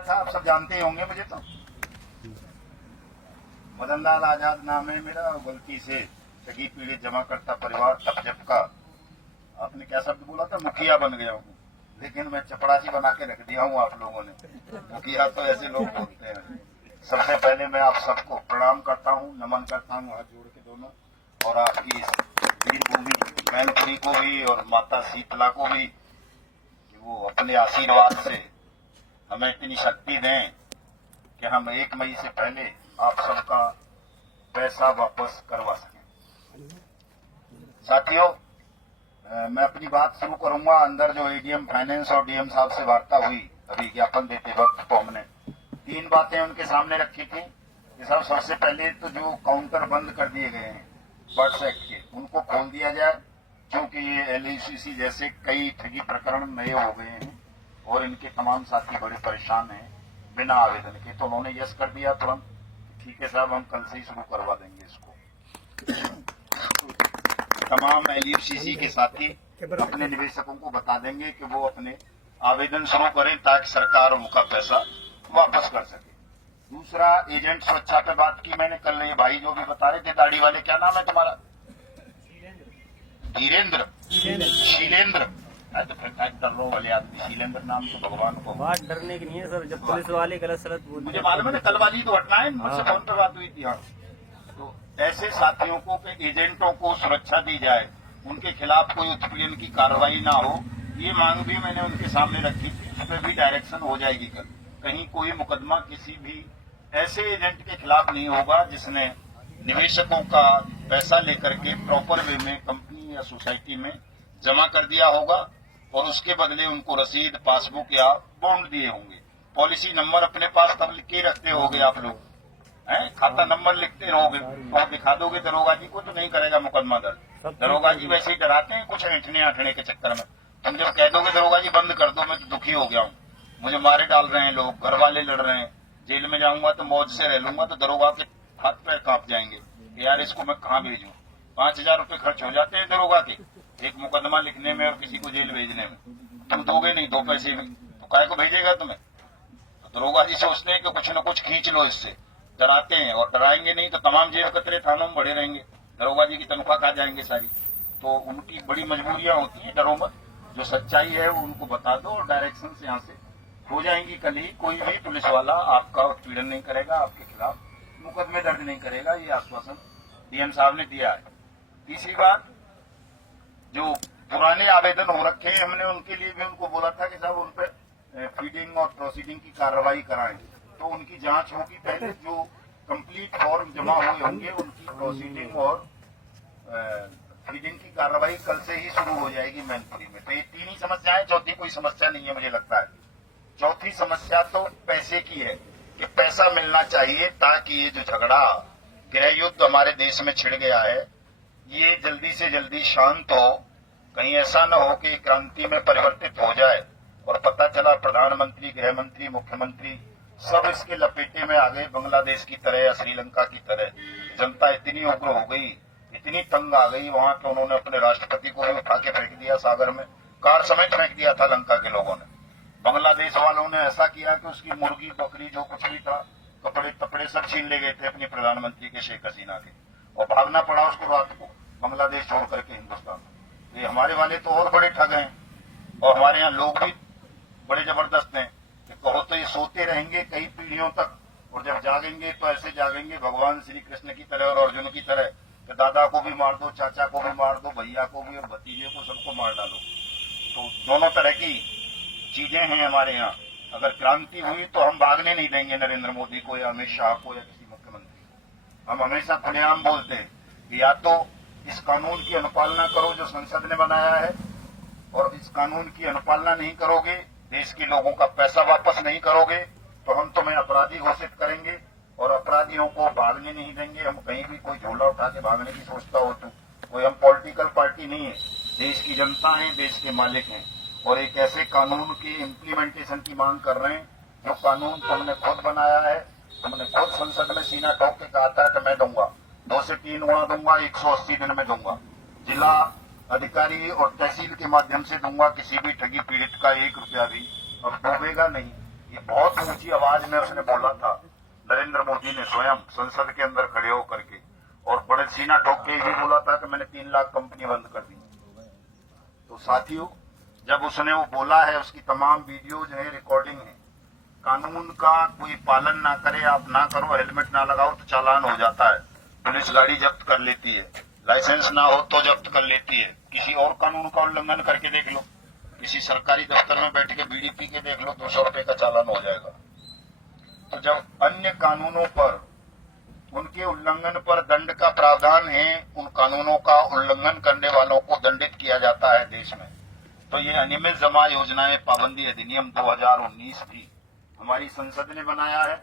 था, आप सब जानते ही होंगे मुझे। तो मदन लाल आजाद नाम है मेरा, गलती से ठगी पीड़ित जमा करता परिवार तब जब का आपने क्या शब्द बोला था, मुखिया बन गया हूँ, लेकिन मैं चपड़ासी बना के रख दिया हूँ आप लोगों ने। मुखिया तो ऐसे लोग बोलते हैं। सबसे पहले मैं आप सबको प्रणाम करता हूँ, नमन करता हूँ हाथ जोड़ के दोनों, और आपकी इस वीर भूमि मैनपुरी को भी और माता शीतला को भी कि वो अपने आशीर्वाद से हमें इतनी शक्ति दें कि हम 1 मई से पहले आप सबका पैसा वापस करवा सकें। साथियों, मैं अपनी बात शुरू करूंगा। अंदर जो एडीएम फाइनेंस और डीएम साहब से वार्ता हुई अभी ज्ञापन देते वक्त, तो हमने 3 बातें उनके सामने रखी थी कि साहब सबसे पहले तो जो काउंटर बंद कर दिए गए हैं बर्ड्स एक्ट के, उनको खोल दिया जाए, क्योंकि ये एलईसीसी जैसे कई ठगी प्रकरण नए हो गए हैं और इनके तमाम साथी बड़े परेशान हैं बिना आवेदन के। तो उन्होंने यस कर दिया तुरंत, ठीक है साहब हम कल से ही शुरू करवा देंगे इसको। तमाम एलईसीसी के साथी अपने निवेशकों को बता देंगे कि वो अपने आवेदन शुरू करें ताकि सरकार उनका पैसा वापस कर सके। दूसरा, एजेंट सुरक्षा पे बात की मैंने कल, ये भाई जो भी बता रहे थे दाढ़ी वाले, क्या नाम है तुम्हारा? धीरेन्द्र, शीलेंद्र। तो फिर डर रहा वाले आदमी, शीलेंद्र नाम तो भगवान को। बात डरने की नहीं है सर, जब पुलिस वाले गलत सलत बोलते मुझे मालूम है ना, कल वाली तो घटना है, मुझसे फोन पर बात हुई थी। हाँ, तो ऐसे साथियों को कि एजेंटों को सुरक्षा दी जाए, उनके खिलाफ कोई उत्पीड़न की कार्रवाई ना हो, ये मांग भी मैंने उनके सामने रखी थी। उस पर भी डायरेक्शन हो जाएगी कल। कहीं कोई मुकदमा किसी भी ऐसे एजेंट के खिलाफ नहीं होगा जिसने निवेशकों का पैसा लेकर के प्रॉपर वे में कंपनी या सोसाइटी में जमा कर दिया होगा और उसके बदले उनको रसीद, पासबुक या बॉन्ड दिए होंगे। पॉलिसी नंबर अपने पास तब लिख के रखते होगे आप लोग, खाता नंबर लिखते रहोगे और दिखा दोगे दरोगा जी को, तो नहीं करेगा मुकदमा दर्ज। दरोगा जी वैसे ही डराते हैं कुछ ऐंठने आठने के चक्कर में। तुम जब कह दोगे दरोगा जी बंद कर दो, मैं तो दुखी हो गया हूँ, मुझे मारे डाल रहे हैं लोग, घर वाले लड़ रहे हैं, जेल में जाऊंगा तो मौज से रह लूंगा, तो दरोगा के हाथ पैर कांप जाएंगे कि यार इसको मैं कहाँ भेजूं। 5,000 रुपए खर्च हो जाते हैं दरोगा के एक मुकदमा लिखने में और किसी को जेल भेजने में। तुम दोगे नहीं 2 पैसे में, तो काय को भेजेगा तुम्हें? तो दरोगा जी सोचते हैं कि कुछ न कुछ खींच लो इससे, डराते हैं, और डराएंगे नहीं तो तमाम जेल कतरे थानों में बड़े रहेंगे, दरोगा जी की तनख्वाह खा जाएंगे सारी। तो उनकी बड़ी मजबूरियां होती है, डरो मत, जो सच्चाई है वो उनको बता दो और डायरेक्शन से यहाँ से हो जाएंगी। कल ही कोई भी पुलिस वाला आपका उत्पीड़न नहीं करेगा, आपके खिलाफ मुकदमे दर्ज नहीं करेगा, ये आश्वासन डीएम साहब ने दिया है। तीसरी बात, जो पुराने आवेदन हो रखे हैं हमने उनके लिए भी उनको बोला था कि साहब उन पर फीडिंग और प्रोसीडिंग की कार्रवाई कराएं, तो उनकी जांच होगी पहले। जो कंप्लीट फॉर्म जमा हुए होंगे उनकी प्रोसीडिंग और फीडिंग की कार्रवाई कल से ही शुरू हो जाएगी मैनपुरी में। तो ये 3 ही समस्याएं, चौथी कोई समस्या नहीं है मुझे लगता है। चौथी समस्या तो पैसे की है कि पैसा मिलना चाहिए ताकि ये जो झगड़ा, गृह युद्ध हमारे देश में छिड़ गया है, ये जल्दी से जल्दी शांत हो। कहीं ऐसा न हो कि क्रांति में परिवर्तित हो जाए और पता चला प्रधानमंत्री, गृह मंत्री, मुख्यमंत्री सब इसके लपेटे में आ गए, बांग्लादेश की तरह या श्रीलंका की तरह। जनता इतनी उग्र हो गई, इतनी तंग आ गई वहां कि उन्होंने अपने राष्ट्रपति को भी उठा के फेंक दिया सागर में, कार समेत फेंक दिया था लंका के लोगों ने। बांग्लादेश वालों ने ऐसा किया कि उसकी मुर्गी, बकरी, जो कुछ भी था, कपड़े तपड़े सब छीन ले गए थे अपने प्रधानमंत्री के, शेख हसीना के, और भागना पड़ा उसको रात को बांग्लादेश छोड़ करके हिंदुस्तान। ये हमारे वाले तो और बड़े ठग हैं, और हमारे यहाँ लोग भी बड़े जबरदस्त हैं कि कहो तो ये सोते रहेंगे कई पीढ़ियों तक, और जब जागेंगे तो ऐसे जागेंगे भगवान श्री कृष्ण की तरह और अर्जुन की तरह कि दादा को भी मार दो, चाचा को भी मार दो, भैया को भी और भतीजे को, सबको मार डालो। तो दोनों तरह की चीजें हैं हमारे यहाँ। अगर क्रांति हुई तो हम भागने नहीं देंगे नरेंद्र मोदी को या अमित शाह को या किसी मुख्यमंत्री को। हम हमेशा खुलेआम बोलते हैं कि या तो इस कानून की अनुपालना करो जो संसद ने बनाया है, और इस कानून की अनुपालना नहीं करोगे, देश के लोगों का पैसा वापस नहीं करोगे, तो हम तुम्हें अपराधी घोषित करेंगे और अपराधियों को भागने नहीं देंगे। हम कहीं भी कोई झोला उठा के भागने की सोचता हो तो कोई, हम पॉलिटिकल पार्टी नहीं है, देश की जनता है, देश के मालिक हैं, और एक ऐसे कानून की इम्प्लीमेंटेशन की मांग कर रहे हैं जो कानून तुमने खुद बनाया है। हमने खुद संसद में सीना ठोक के कहा था कि मैं दूंगा, 2 से 3 गुना दूंगा, 180 दिन में दूंगा, जिला अधिकारी और तहसील के माध्यम से दूंगा, किसी भी ठगी पीड़ित का 1 रुपया भी अब डूबेगा नहीं। ये बहुत ऊंची आवाज में उसने बोला था, नरेंद्र मोदी ने स्वयं संसद के अंदर खड़े होकर के, और बड़े सीना ठोक के भी बोला था कि मैंने 3 लाख कंपनी बंद कर दी। तो साथियों, जब उसने वो बोला है, उसकी तमाम वीडियोज है, रिकॉर्डिंग है। कानून का कोई पालन ना करे, आप ना करो, हेलमेट ना लगाओ तो चालान हो जाता है, पुलिस गाड़ी जब्त कर लेती है, लाइसेंस ना हो तो जब्त कर लेती है। किसी और कानून का उल्लंघन करके देख लो, किसी सरकारी दफ्तर में बैठ के बीड़ी पी के देख लो, 200 रुपए का चालान हो जाएगा। तो जब अन्य कानूनों पर, उनके उल्लंघन पर दंड का प्रावधान है, उन कानूनों का उल्लंघन करने वालों को दंडित किया जाता है देश में, तो ये अनियमित जमा योजनाएं पाबंदी अधिनियम 2019 भी हमारी संसद ने बनाया है,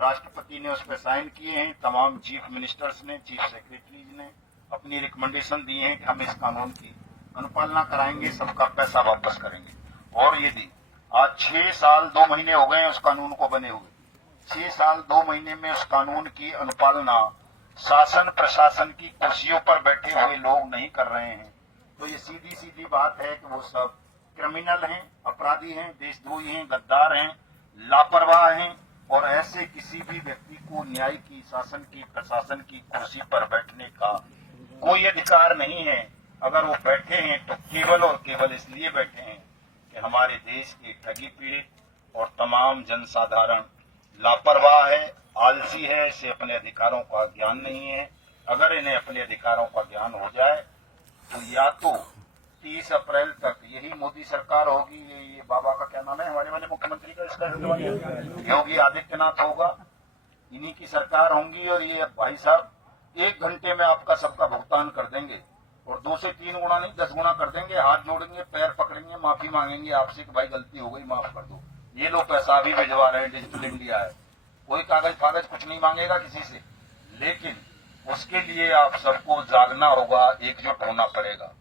राष्ट्रपति ने उस पर साइन किए हैं, तमाम चीफ मिनिस्टर्स ने, चीफ सेक्रेटरीज ने अपनी रिकमेंडेशन दी है कि हम इस कानून की अनुपालना कराएंगे, सबका पैसा वापस करेंगे। और यदि आज 6 साल 2 महीने हो गए उस कानून को बने हुए, 6 साल 2 महीने में उस कानून की अनुपालना शासन प्रशासन की कुर्सियों पर बैठे हुए लोग नहीं कर रहे हैं, तो ये सीधी सीधी बात है कि वो सब क्रिमिनल हैं, अपराधी हैं, देशद्रोही हैं, गद्दार हैं, लापरवाह हैं, और ऐसे किसी भी व्यक्ति को न्याय की, शासन की, प्रशासन की कुर्सी पर बैठने का कोई अधिकार नहीं है। अगर वो बैठे हैं तो केवल और केवल इसलिए बैठे हैं कि हमारे देश के ठगी पीड़ित और तमाम जनसाधारण लापरवाह है, आलसी है, इसे अपने अधिकारों का ज्ञान नहीं है। अगर इन्हें अपने अधिकारों का ज्ञान हो जाए तो या तो 30 अप्रैल तक यही मोदी सरकार होगी, ये बाबा का क्या नाम है हमारे वाले मुख्यमंत्री का, इसका योगी आदित्यनाथ होगा, इन्हीं की सरकार होंगी, और ये भाई साहब 1 घंटे में आपका सबका भुगतान कर देंगे, और 2 से 3 गुना नहीं 10 गुना कर देंगे। हाथ जोड़ेंगे, पैर पकड़ेंगे, माफी मांगेंगे आपसे कि भाई गलती हो गई, माफ कर दो। ये लोग पैसा भी भिजवा रहे हैं, डिजिटल इंडिया है, कोई कागज फागज कुछ नहीं मांगेगा किसी से, लेकिन उसके लिए आप सबको जागना होगा, एकजुट होना पड़ेगा,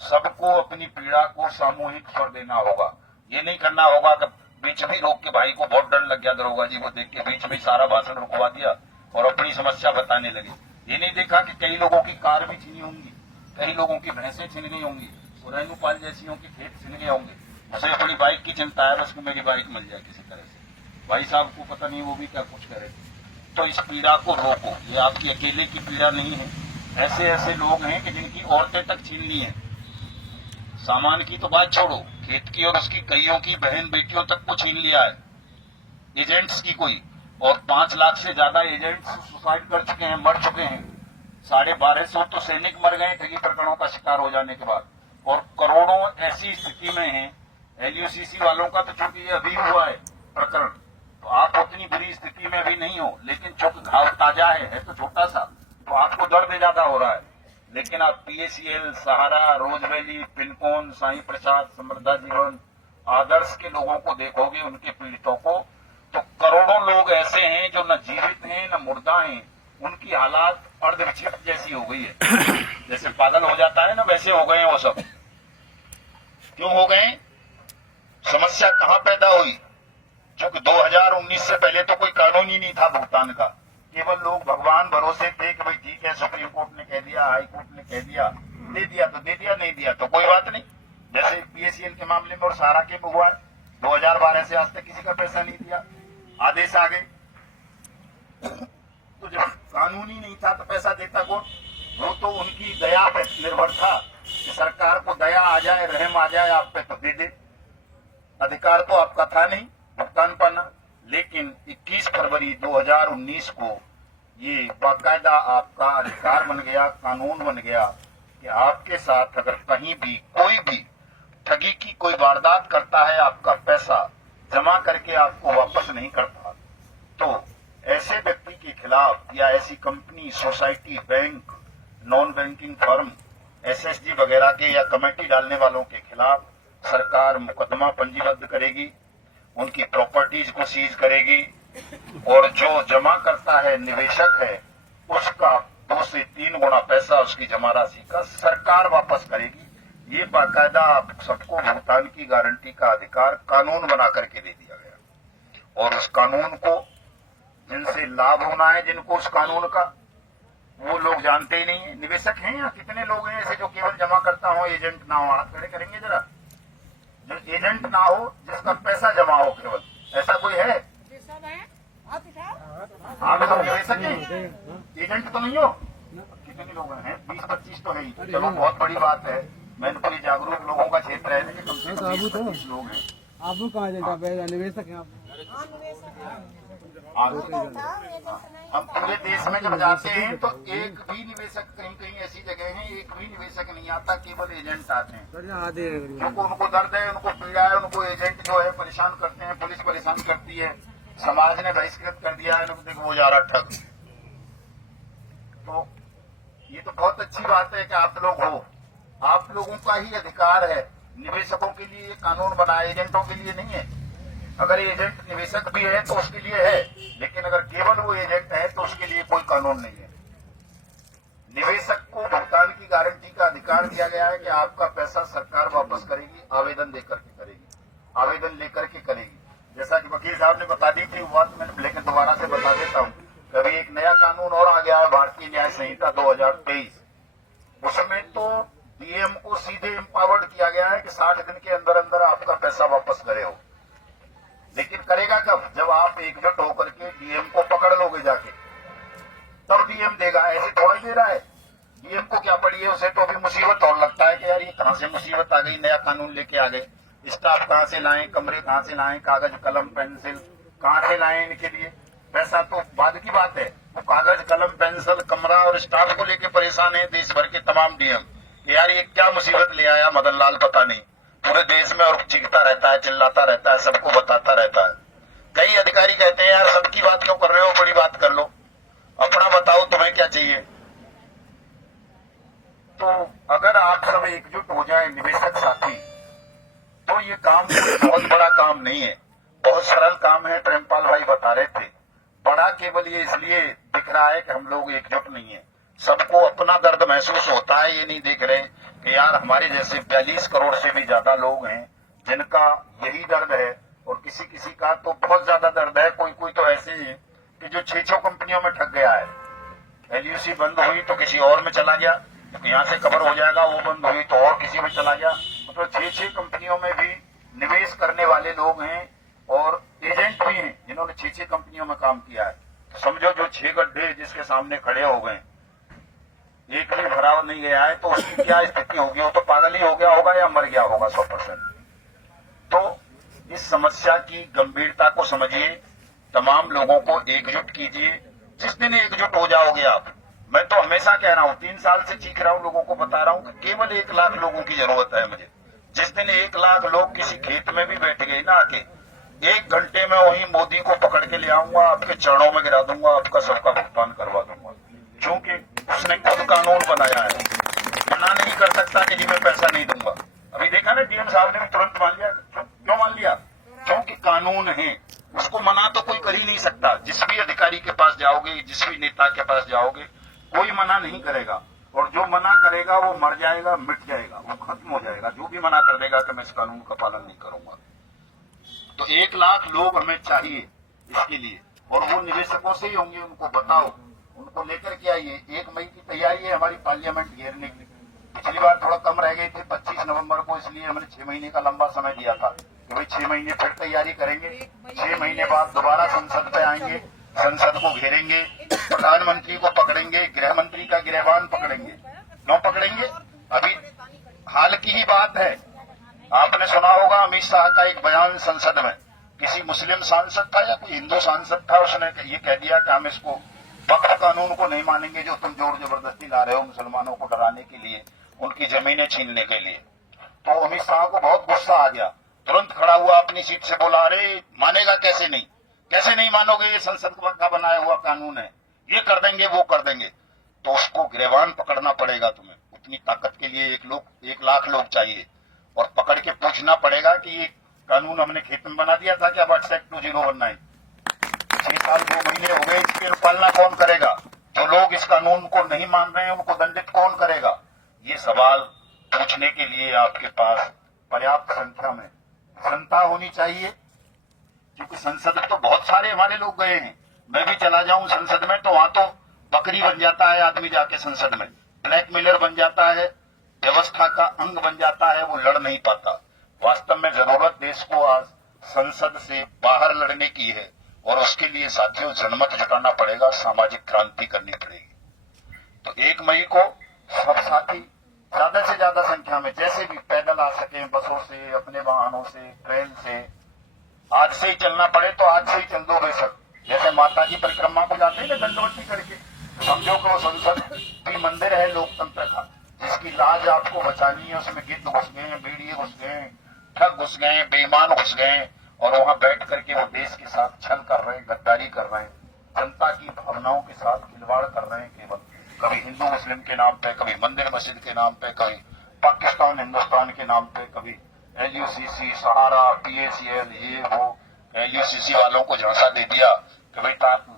सबको अपनी पीड़ा को सामूहिक स्वर देना होगा। ये नहीं करना होगा कि बीच में रोक के भाई को बहुत डर लग गया दरोगा जी को देख के, बीच में सारा भाषण रुकवा दिया और अपनी समस्या बताने लगे। ये नहीं देखा कि कई लोगों की कार भी छीनी होंगी, कई लोगों की भैंसें छिन गई होंगी, रेणुपाल जैसियों के खेत छिन गए होंगे। उसे अपनी बाइक की चिंता है, बस को मेरी बाइक मिल जाए किसी तरह से। भाई साहब को पता नहीं वो भी क्या कुछ करे। तो इस पीड़ा को रोको, ये आपकी अकेले की पीड़ा नहीं है। ऐसे ऐसे लोग हैं कि जिनकी औरतें तक छीन ली हैं, सामान की तो बात छोड़ो, खेत की और उसकी कईयों की बहन बेटियों तक को छीन लिया है एजेंट्स की कोई, और 5 लाख से ज्यादा एजेंट्स सुसाइड कर चुके हैं, मर चुके हैं। 1250 तो सैनिक मर गए ठगी प्रकरणों का शिकार हो जाने के बाद, और करोड़ों ऐसी स्थिति में हैं। एलयूसीसी वालों का तो चूंकि ये अभी हुआ है प्रकरण, तो आप उतनी बुरी स्थिति में भी नहीं हो, लेकिन चूंकि घाव ताजा है तो छोटा सा, तो आपको दर्द ज्यादा हो रहा है। लेकिन आप पीएसीएल, सहारा, रोजवैली, पिनकोन, साईं प्रसाद, समृद्धा जीवन, आदर्श के लोगों को देखोगे, उनके पीड़ितों को, तो करोड़ों लोग ऐसे हैं जो न जीवित हैं न मुर्दा हैं, उनकी हालात अर्धविचलित जैसी हो गई है, जैसे पागल हो जाता है ना, वैसे हो गए हैं वो सब। क्यों हो गए? समस्या कहां पैदा हुई? क्योंकि 2019 से पहले तो कोई कानून ही नहीं था भुगतान का, केवल लोग भगवान भरोसे थे कि भाई ठीक है, सुप्रीम कोर्ट ने कह दिया, हाई कोर्ट ने कह दिया, दे दिया तो दे दिया, नहीं दिया तो कोई बात नहीं। जैसे पीएसीएल के मामले में और सहारा के में हुआ है, 2012 से आज तक किसी का पैसा नहीं दिया, आदेश आ गए। तो जब कानून ही नहीं था तो पैसा देता कौन? वो तो उनकी दया पे निर्भर था कि सरकार को दया आ जाए, रहम आ जाए आप पे तो दे दे। अधिकार तो आपका था नहीं भुगतान पाना, लेकिन 21 फरवरी 2019 को ये बाकायदा आपका अधिकार बन गया, कानून बन गया कि आपके साथ अगर कहीं भी कोई भी ठगी की कोई वारदात करता है, आपका पैसा जमा करके आपको वापस नहीं करता, तो ऐसे व्यक्ति के खिलाफ या ऐसी company, society, bank, non banking firm, SSG वगैरह के या कमेटी डालने वालों के खिलाफ सरकार मुकदमा पंजीबद्ध करेगी, उनकी प्रॉपर्टीज को सीज करेगी, और जो जमा करता है, निवेशक है, उसका 2 से 3 गुना पैसा उसकी जमा राशि का सरकार वापस करेगी। ये बाकायदा आप सबको भुगतान की गारंटी का अधिकार कानून बना करके दे दिया गया, और उस कानून को जिनसे लाभ होना है, जिनको उस कानून का, वो लोग जानते ही नहीं है। निवेशक हैं या कितने लोग हैं ऐसे जो केवल जमा करता हो, एजेंट ना हो? हाथ खड़े करेंगे जरा। जो एजेंट ना हो, जिसका पैसा जमा हो केवल, ऐसा कोई है? ये सब है, हाथ उठाओ। आप सब निवेशक हैं, एजेंट तो नहीं हो? कितने लोग हैं? 20-25 तो है ही। चलो बहुत बड़ी बात है। मैनपुरी जागरूक लोगों का क्षेत्र है कि कम से कम 20-25 लोग हैं। आप कहाँ एजेंट? आप निवेशक हैं आप? हाँ, निवेशक है। आप उठाओ, एजेंट नहीं। हम पूरे देश में जब जाते हैं तो एक भी निवेशक, कहीं कहीं ऐसी जगह है एक भी निवेशक नहीं आता, केवल एजेंट आते हैं। उनको दर्द है, उनको पीड़ा है, उनको एजेंट जो है परेशान करते हैं, पुलिस परेशान करती है, समाज ने बहिष्कृत कर दिया है, लोग देखो वो जा रहा ठग। तो ये तो बहुत अच्छी बात है कि आप लोग हो, आप लोगों का ही अधिकार है। निवेशकों के लिए ये कानून बना है, एजेंटों के लिए नहीं है। अगर एजेंट निवेशक भी है तो उसके लिए है, लेकिन अगर केवल वो एजेंट है तो उसके लिए कोई कानून नहीं है। निवेशक को भुगतान की गारंटी का अधिकार दिया गया है कि आपका पैसा सरकार वापस करेगी, आवेदन देकर के करेगी, आवेदन लेकर के करेगी। जैसा कि वकील साहब ने बता दी थी वो बात, मैंने लेकिन दोबारा से बता देता हूँ। कभी एक नया कानून और आ गया है, भारतीय न्याय संहिता 2023। उसमें तो डीएम को सीधे एम्पावर्ड किया गया है कि 60 दिन के अंदर अंदर आपका पैसा वापस करे हो। लेकिन करेगा कब? जब आप एकजुट होकर के डीएम को पकड़ लोगे जाके, तब डीएम देगा। ऐसे थोड़ी दे रहा है। डीएम को क्या पड़ी है, उसे तो अभी मुसीबत और लगता है कि यार ये कहां से मुसीबत आ गई, नया कानून लेके आ गए, स्टाफ कहां से लाएं, कमरे कहां से लाएं, कागज कलम पेंसिल कहां से लाएं इनके लिए। पैसा तो बाद की बात है, वो कागज कलम पेंसिल कमरा और स्टाफ को लेके परेशान है देश भर के तमाम डीएम। यार ये क्या मुसीबत ले आया मदन लाल, पता नहीं पूरे देश में, और चीखता रहता है, चिल्लाता रहता है, सबको बताता रहता है। कई अधिकारी कहते हैं यार सबकी बात क्यों कर रहे हो, बड़ी बात कर लो, अपना बताओ तुम्हें क्या चाहिए। तो अगर आप सब एकजुट हो जाए निवेशक साथी, तो ये काम बहुत बड़ा काम नहीं है, बहुत सरल काम है। प्रेमपाल भाई बता रहे थे, बड़ा केवल ये इसलिए दिख रहा है कि हम लोग एकजुट नहीं है। सबको अपना दर्द महसूस होता है, ये नहीं देख रहे कि यार हमारे जैसे 42 करोड़ से भी ज्यादा लोग हैं जिनका यही दर्द है, और किसी किसी का तो बहुत ज्यादा दर्द है। कोई कोई तो ऐसे हैं कि जो 6 कंपनियों में ठग गया है। एलयूसी बंद हुई तो किसी और में चला गया, तो यहाँ से कवर हो जाएगा, वो बंद हुई तो और किसी में चला गया। तो 6 कंपनियों में भी निवेश करने वाले लोग हैं, और एजेंट भी हैं जिन्होंने 6 कंपनियों में काम किया है। तो समझो जो 6 गड्ढे जिसके सामने खड़े हो गए, एक भी भरा नहीं गया है, तो उसकी क्या स्थिति होगी? वो तो पागल ही हो गया होगा या मर गया होगा 100%। तो इस समस्या की गंभीरता को समझिए, तमाम लोगों को एकजुट कीजिए। जिस दिन एकजुट हो जाओगे आप, मैं तो हमेशा कह रहा हूं, 3 साल से चीख रहा हूं, लोगों को बता रहा हूं कि केवल 1 लाख लोगों की जरूरत है मुझे। जिस दिन 1 लाख लोग किसी खेत में भी बैठ गए ना आके, 1 घंटे में वही मोदी को पकड़ के ले आऊंगा, आपके चरणों में गिरा दूंगा, आपका सबका भुगतान करवा दूंगा। क्योंकि उसने खुद कानून बनाया है, मना नहीं कर सकता कि जी मैं पैसा नहीं दूंगा। अभी देखा ना डीएम साहब ने भी तुरंत मान लिया। क्यों मान लिया? क्योंकि कानून है, उसको मना तो कोई कर ही नहीं सकता। जिस भी अधिकारी के पास जाओगे, जिस भी नेता के पास जाओगे, कोई मना नहीं करेगा, और जो मना करेगा वो मर जाएगा, मिट जाएगा, वो खत्म हो जाएगा। जो भी मना कर देगा कि मैं इस कानून का पालन नहीं करूंगा। तो 1 लाख लोग हमें चाहिए इसके लिए, और वो निवेशकों से ही होंगे। उनको बताओ, उनको लेकर के आइए। 1 मई की तैयारी है हमारी पार्लियामेंट घेरने की। पिछली बार थोड़ा कम रह गए थे 25 नवंबर को, इसलिए हमने 6 महीने का लंबा समय दिया था कि भाई 6 महीने फिर तैयारी करेंगे। 6 महीने बाद दोबारा संसद पे आएंगे, संसद को घेरेंगे, प्रधानमंत्री को पकड़ेंगे, गृह मंत्री का गिरहवान पकड़ेंगे। क्यों पकड़ेंगे? अभी हाल की ही बात है, आपने सुना होगा अमित शाह का एक बयान संसद में, किसी मुस्लिम सांसद था या कोई हिंदू सांसद था, उसने ये कह दिया कि हम इसको वक्फ कानून को नहीं मानेंगे जो तुम जोर जबरदस्ती ला रहे हो मुसलमानों को डराने के लिए, उनकी जमीनें छीनने के लिए। तो अमित शाह को बहुत गुस्सा आ गया, तुरंत खड़ा हुआ अपनी सीट से बोला, अरे मानेगा कैसे नहीं, कैसे नहीं मानोगे, ये संसद का बनाया हुआ कानून है, ये कर देंगे वो कर देंगे। तो उसको गिरहवान पकड़ना पड़ेगा तुम्हें। उतनी ताकत के लिए 1 लाख लोग चाहिए, और पकड़ के पूछना पड़ेगा कि ये कानून हमने खेत में बना दिया था कि अब एक्ट 2019 6 साल 2 महीने हो गए, इसकी पालना कौन करेगा? जो लोग इस कानून को नहीं मान रहे हैं उनको दंडित कौन करेगा? ये सवाल पूछने के लिए आपके पास पर्याप्त संख्या में जनता होनी चाहिए। क्योंकि संसद तो बहुत सारे हमारे लोग गए हैं, मैं भी चला जाऊं संसद में तो वहां तो बकरी बन जाता है आदमी जाके संसद में, ब्लैकमेलर बन जाता है, व्यवस्था का अंग बन जाता है, वो लड़ नहीं पाता। वास्तव में जरूरत देश को आज संसद से बाहर लड़ने की है और उसके लिए साथियों जनमत जुटाना पड़ेगा, सामाजिक क्रांति करनी पड़ेगी। तो 1 मई को सब साथी ज्यादा से ज्यादा संख्या में जैसे भी पैदल आ सके, बसों से, अपने वाहनों से, ट्रेन से, आज से ही चलना पड़े तो आज से ही चल दो बेशक। जैसे माता जी परिक्रमा को जाते हैं ना दंडवती करके, समझो कि वो संसद भी मंदिर है लोकतंत्र का, जिसकी लाज आपको बचानी है। उसमें गिद्ध घुस गए, भेड़िए घुस गए, ठग घुस गए, बेईमान घुस गए और वहां बैठ करके वो देश के साथ छल कर रहे हैं, गद्दारी कर रहे हैं, जनता की भावनाओं के साथ खिलवाड़ कर रहे हैं। केवल कभी हिंदू मुस्लिम के नाम पे, कभी मंदिर मस्जिद के नाम पे, कभी पाकिस्तान हिंदुस्तान के नाम पे, कभी LUCC, सहारा, PACL, ये वो। LUCC वालों को झांसा दे दिया कि भाई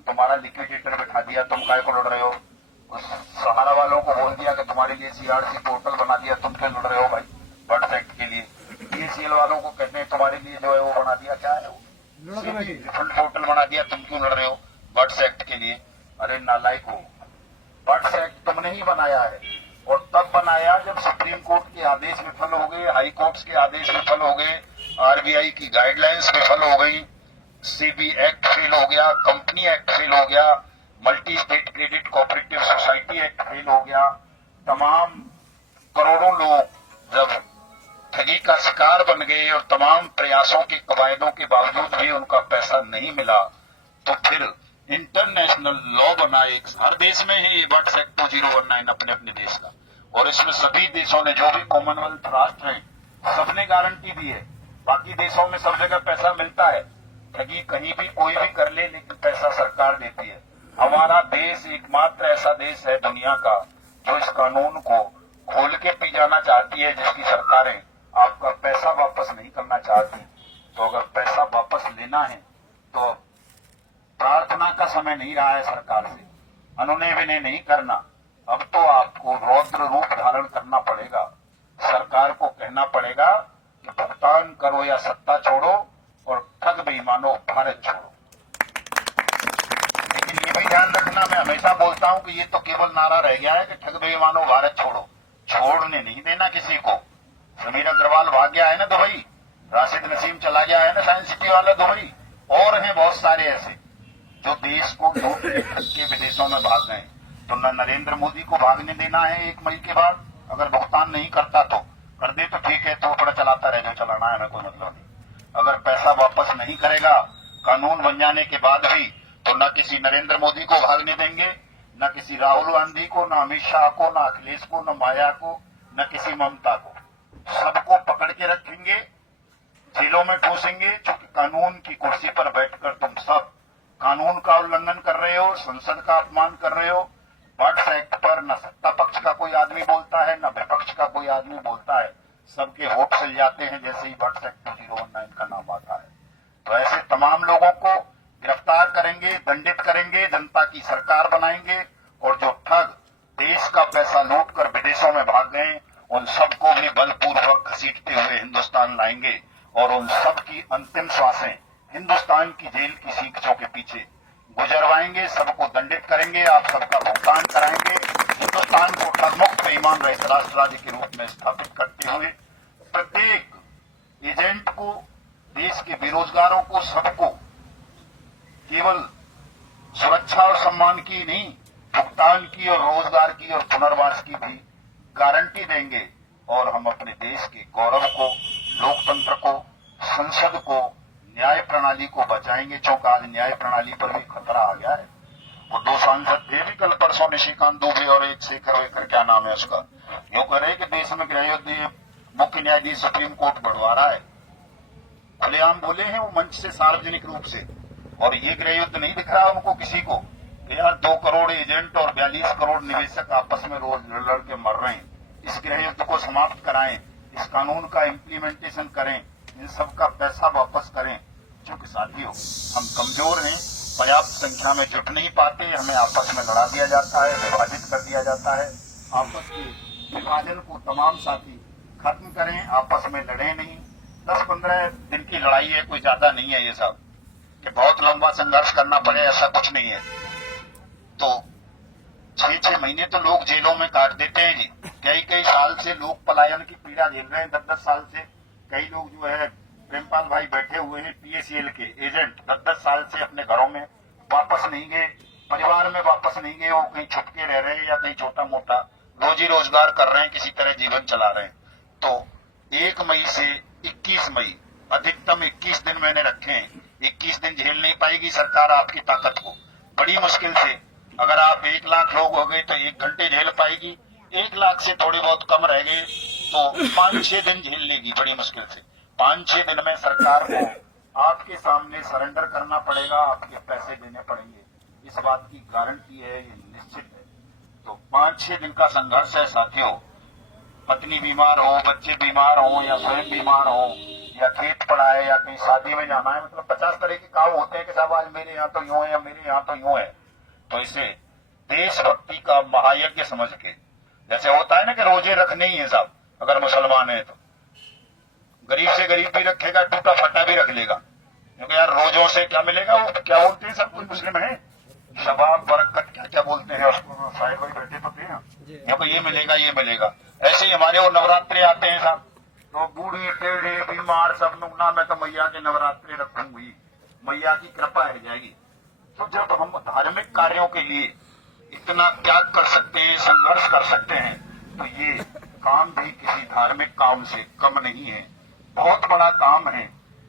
तुम्हारा लिक्विडेटर बिठा दिया, तुम काय को लड़ रहे हो। उस सहारा वालों को बोल दिया कि तुम्हारे लिए CRC पोर्टल बना दिया, तुम क्यों लड़ रहे हो भाई बर्ड्स एक्ट के लिए। PACL वालों को कहते हैं तुम्हारे लिए जो है वो बना दिया, क्या है वो, रिफंड पोर्टल बना दिया, तुम क्यों लड़ रहे हो बर्ड्स एक्ट के लिए। अरे नालायक हो, बर्ड्स एक्ट तुमने ही बनाया है और तब बनाया जब सुप्रीम कोर्ट के आदेश विफल हो गए, हाई कोर्ट के आदेश विफल हो गए, RBI की गाइडलाइंस विफल हो गई, CB एक्ट फेल हो गया, कंपनी एक्ट फेल हो गया, multi state credit cooperative society act fail हो गया। तमाम करोड़ों लोग जब ठगी का शिकार बन गए और तमाम प्रयासों के कवायदों के बावजूद भी उनका पैसा नहीं मिला, तो फिर इंटरनेशनल लॉ बना एक, हर देश में है ये बर्ड्स एक्ट 2019 अपने अपने देश का, और इसमें सभी देशों ने, जो भी कॉमनवेल्थ राष्ट्र हैं, सबने गारंटी दी है। बाकी देशों में सब जगह पैसा मिलता है, ठगी कहीं भी कोई भी कर ले, लेकिन पैसा सरकार देती है। हमारा देश एकमात्र ऐसा देश है दुनिया का जो इस कानून को खोल के पी जाना चाहती है, जिसकी सरकारें आपका पैसा वापस नहीं करना चाहती। तो अगर पैसा वापस लेना है तो प्रार्थना का समय नहीं रहा है सरकार से, अनुनय विनय नहीं करना। अब तो आपको रौद्र रूप धारण करना पड़ेगा, सरकार को कहना पड़ेगा कि भुगतान करो या सत्ता छोड़ो और ठग बेईमानो भारत छोड़ो। लेकिन ये भी ध्यान रखना, मैं हमेशा बोलता हूं कि ये तो केवल नारा रह गया है कि ठग बेईमानो भारत छोड़ो, छोड़ने नहीं देना किसी को। समीर अग्रवाल भाग गया है ना दुबई, राशिद नसीम चला गया है ना साइंस सिटी वाला दुबई, और हैं बहुत सारे ऐसे जो देश को लूट के विदेशों में भाग गए। तो न नरेंद्र मोदी को भागने देना है 1 मई के बाद। अगर भुगतान नहीं करता तो कर दे तो ठीक है, तो बड़ा चलाता रहे, जो चलाना है, हमें कोई मतलब नहीं। अगर पैसा वापस नहीं करेगा कानून बन जाने के बाद भी, तो न किसी नरेंद्र मोदी को भागने देंगे, न किसी राहुल गांधी को, न अमित शाह को, न अखिलेश को, न माया को, न किसी ममता को। सबको पकड़ के रखेंगे, जेलों में ठूसेंगे, क्योंकि कानून की कुर्सी पर बैठकर तुम सब कानून का उल्लंघन कर रहे हो, संसद का अपमान कर रहे हो। बर्ड्स एक्ट पर न सत्ता पक्ष का कोई आदमी बोलता है, न विपक्ष का कोई आदमी बोलता है, सबके होठ सिल जाते हैं जैसे ही बर्ड्स एक्ट 2019 का नाम आता है। तो ऐसे तमाम लोगों को गिरफ्तार करेंगे, दंडित करेंगे, जनता की सरकार बनाएंगे, और जो ठग देश का पैसा लूट कर विदेशों में भाग गए उन सबको भी बलपूर्वक घसीटते हुए हिंदुस्तान लाएंगे, और उन सब की अंतिम श्वासें हिंदुस्तान की जेल की सीखों के पीछे गुजरवाएंगे, सबको दंडित करेंगे, आप सबका भुगतान कराएंगे, हिंदुस्तान को ठगमुक्त बेईमान रहित राष्ट्र राज्य के रूप में स्थापित करते हुए प्रत्येक एजेंट को, देश के बेरोजगारों को, सबको केवल सुरक्षा और सम्मान की नहीं, भुगतान की और रोजगार की और पुनर्वास की भी गारंटी देंगे। और हम अपने देश के गौरव को, लोकतंत्र को, संसद को, न्याय प्रणाली को बचाएंगे, क्योंकि आज न्याय प्रणाली पर भी खतरा आ गया है। वो 2 सांसद थे भी कल परसों, निशिकांत दुबे और एक शेखर वेकर, क्या नाम है उसका, यूं कह रहे कि देश में गृह युद्ध मुख्य न्यायाधीश सुप्रीम कोर्ट बढ़वा रहा है। खुलेआम बोले हैं वो मंच से, सार्वजनिक रूप से, और ये गृह युद्ध नहीं दिख रहा उनको किसी को कि यार 2 करोड़ एजेंट और 42 करोड़ निवेशक आपस में रोज लड़ के मर रहे हैं। इस गृह युद्ध को समाप्त कराएं, इस कानून का इम्प्लीमेंटेशन करें, इन सबका पैसा वापस करें। क्योंकि साथियों, हम कमजोर हैं, पर्याप्त संख्या में जुट नहीं पाते, हमें आपस में लड़ा दिया जाता है, विभाजित कर दिया जाता है। आपस के विभाजन को तमाम साथी खत्म करें, आपस में लड़े नहीं। 10-15 दिन की लड़ाई है, कोई ज्यादा नहीं है ये सब, कि बहुत लंबा संघर्ष करना पड़े, ऐसा कुछ नहीं है। तो 6-6 महीने तो लोग जेलों में काट देते हैं जी, कई साल से लोग पलायन की पीड़ा झेल रहे हैं, 10-10 साल से। कई लोग जो है प्रेमपाल भाई बैठे हुए हैं पीएसीएल के एजेंट 10-10 साल से अपने घरों में वापस नहीं गए, परिवार में वापस नहीं गए, वो कहीं छुपके रह रहे हैं या कहीं छोटा मोटा रोजी रोजगार कर रहे हैं, किसी तरह जीवन चला रहे हैं। तो 1 मई से 21 मई अधिकतम 21 दिन मैंने रखे हैं। 21 दिन झेल नहीं पाएगी सरकार आपकी ताकत को, बड़ी मुश्किल से। अगर आप 1 लाख लोग हो गए तो 1 घंटे झेल पाएगी, 1 लाख से थोड़ी बहुत कम रह गए तो 5-6 दिन झेल लेगी बड़ी मुश्किल से। 5-6 दिन में सरकार को आपके सामने सरेंडर करना पड़ेगा, आपके पैसे देने पड़ेंगे, इस बात की गारंटी है, ये निश्चित है। तो 5-6 दिन का संघर्ष है साथियों। पत्नी बीमार हो, बच्चे बीमार हो या स्वयं बीमार हो या खेत पड़ा है या कहीं शादी में जाना है, मतलब 50 तरह के काम होते हैं कि साहब आज मेरे यहाँ तो यूं है या मेरे यहाँ तो यूं है। तो इसे देशभक्ति का महायज्ञ समझ के, जैसे होता है ना कि रोजे रखने ही है साहब, अगर मुसलमान है तो गरीब से गरीब भी रखेगा, टूटा फटा भी रख लेगा, क्योंकि यार रोजों से क्या मिलेगा, वो क्या बोलते हैं सब कोई मुस्लिम है, शबाब बरकत क्या क्या बोलते हैं उसको, साहिब भाई बैठे तो थे ना, क्योंकि ये मिलेगा ये मिलेगा। ऐसे ही हमारे वो नवरात्रे आते हैं साहब, तो बूढ़े टेढ़े बीमार सब लोग ना, मैं तो मैया के नवरात्रे रखूंगी, मैया की कृपा रह जाएगी। तो जब हम धार्मिक कार्यों के लिए इतना त्याग कर सकते हैं, संघर्ष कर सकते हैं, तो ये काम भी किसी धार्मिक काम से कम नहीं है, बहुत बड़ा काम है।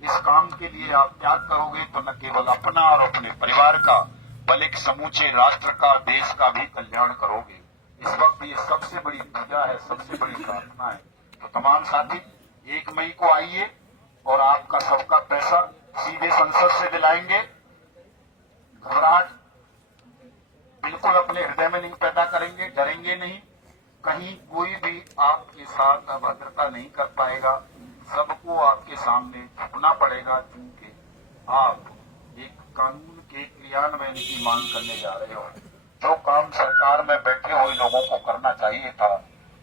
इस काम के लिए आप त्याग करोगे तो न केवल अपना और अपने परिवार का, बल्कि समूचे राष्ट्र का, देश का भी कल्याण करोगे। इस वक्त ये सबसे बड़ी पूजा है, सबसे बड़ी प्रार्थना है। तो तमाम साथी 1 मई को आइए और आपका सबका पैसा सीधे संसद से दिलाएंगे। घबराहट बिल्कुल अपने हृदय में नहीं पैदा करेंगे, डरेंगे नहीं, कहीं कोई भी आपके साथ अभद्रता नहीं कर पाएगा। सबको आपके सामने झुकना पड़ेगा, क्योंकि आप एक कानून के क्रियान्वयन की मांग करने जा रहे हो। जो काम सरकार में बैठे हुए लोगों को करना चाहिए था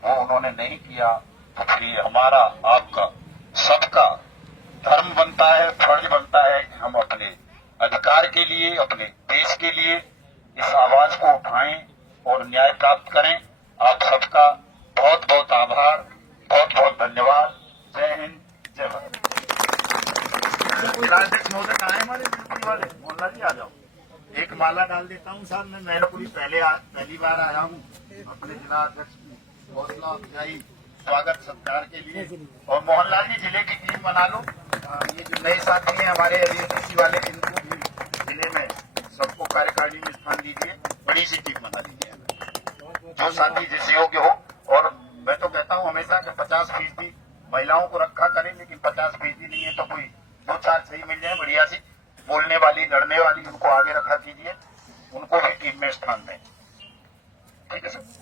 वो उन्होंने नहीं किया, तो फिर ये हमारा आपका सबका धर्म बनता है, फर्ज बनता है कि हम अपने अधिकार के लिए, अपने देश के लिए इस आवाज को उठाएं और न्याय प्राप्त करें। आप सबका बहुत बहुत आभार, बहुत बहुत धन्यवाद। जय हिंद, जय भारत। जिलाध्यक्ष महोदय कहाँ है हमारे यूपी वाले? मोहल्ला जी आ जाओ, एक माला डाल देता हूँ साहब। मैं मैनपुरी पहली बार आया हूँ, अपने जिला अध्यक्ष की हौसला अफजाई स्वागत सत्कार के लिए। और मोहल्ला जी जिले की टीम बना लो। ये जो नए साथी हैं हमारे एबीसी वाले, इनको भी जिले में सबको कार्यकारिणी में स्थान दीजिए, बड़ी सी टीम बना दीजिए जो साथी जिस योग्य हो। और मैं तो कहता हूँ हमेशा कि 50% महिलाओं को रखा करें, लेकिन 50% नहीं है तो कोई 2-4 सही मिल जाए, बढ़िया सी बोलने वाली, लड़ने वाली, उनको आगे रखा कीजिए, उनको भी टीम में स्थान दें। ठीक है सर।